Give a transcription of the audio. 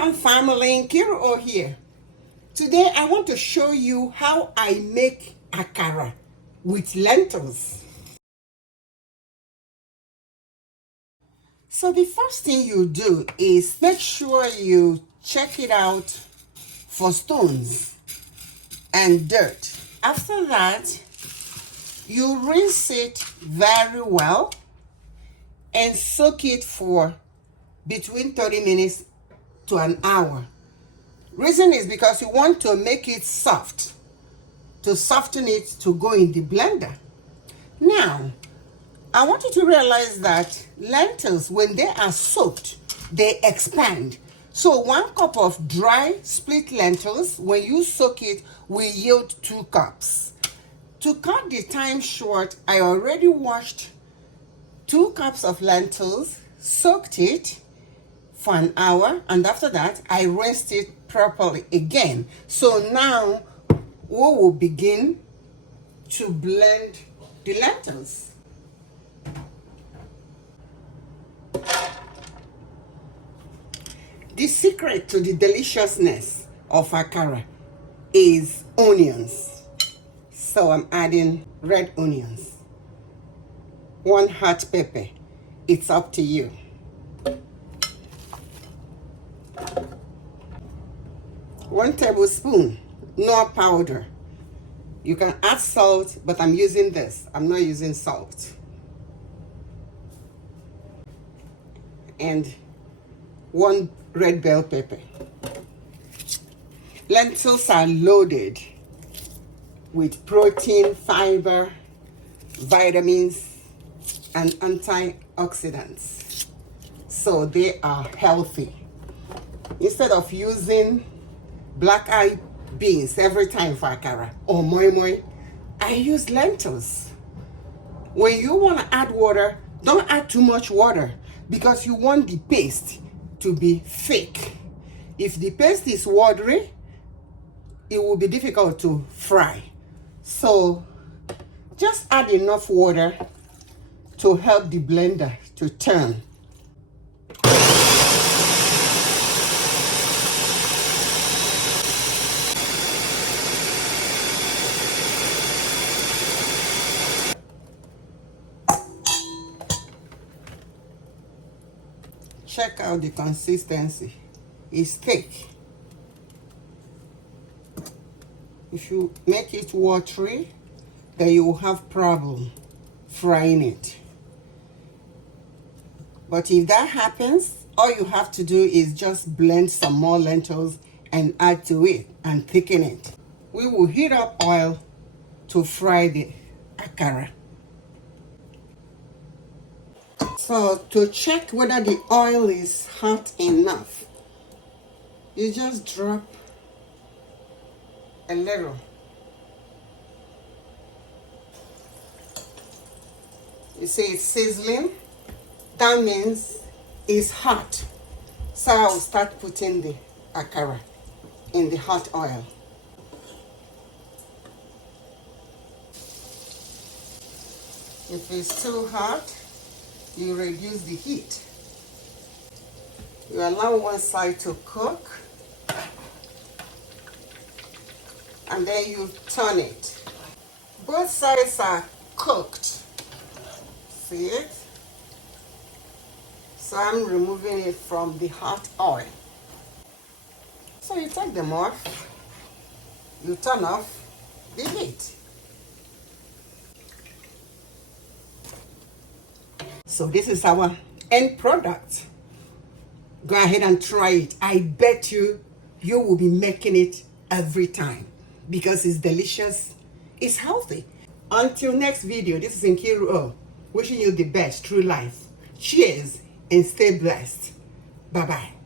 Welcome family, Nkiru here. Today I want to show you how I make akara with lentils. So the first thing you do is make sure you check it out for stones and dirt. After that, you rinse it very well and soak it for between 30 minutes to an hour. Reason is because you want to make it soft, to soften it to go in the blender. Now, I want you to realize that lentils, when they are soaked, they expand. So 1 cup of dry split lentils, when you soak it, will yield 2 cups. To cut the time short, I already washed 2 cups of lentils, soaked it for an hour, and after that I rinsed it properly again. So now we will begin to blend the lentils. The secret to the deliciousness of akara is onions. So I'm adding red onions, 1 hot pepper. It's up to you. 1 tablespoon Knorr powder. You can add salt, but I'm using this. I'm not using salt. And 1 red bell pepper. Lentils are loaded with protein, fiber, vitamins, and antioxidants. So they are healthy. Instead of using black-eyed beans every time for akara or moi moi, I use lentils. When you want to add water, don't add too much water because you want the paste to be thick. If the paste is watery, it will be difficult to fry. So just add enough water to help the blender to turn. Check out the consistency. It's thick. If you make it watery, then you will have problem frying it. But if that happens, all you have to do is just blend some more lentils and add to it and thicken it. We will heat up oil to fry the akara. So to check whether the oil is hot enough, you just drop a little. You see it's sizzling, that means it's hot. So I will start putting the akara in the hot oil. If it's too hot, you reduce the heat. You allow one side to cook, and then you turn it. Both sides are cooked. See it? So I'm removing it from the hot oil. So you take them off, you turn off the heat. So this is our end product. Go ahead and try it. I bet you will be making it every time because it's delicious, it's healthy. Until next video, this is Nkiru, wishing you the best through life. Cheers and stay blessed. Bye-bye.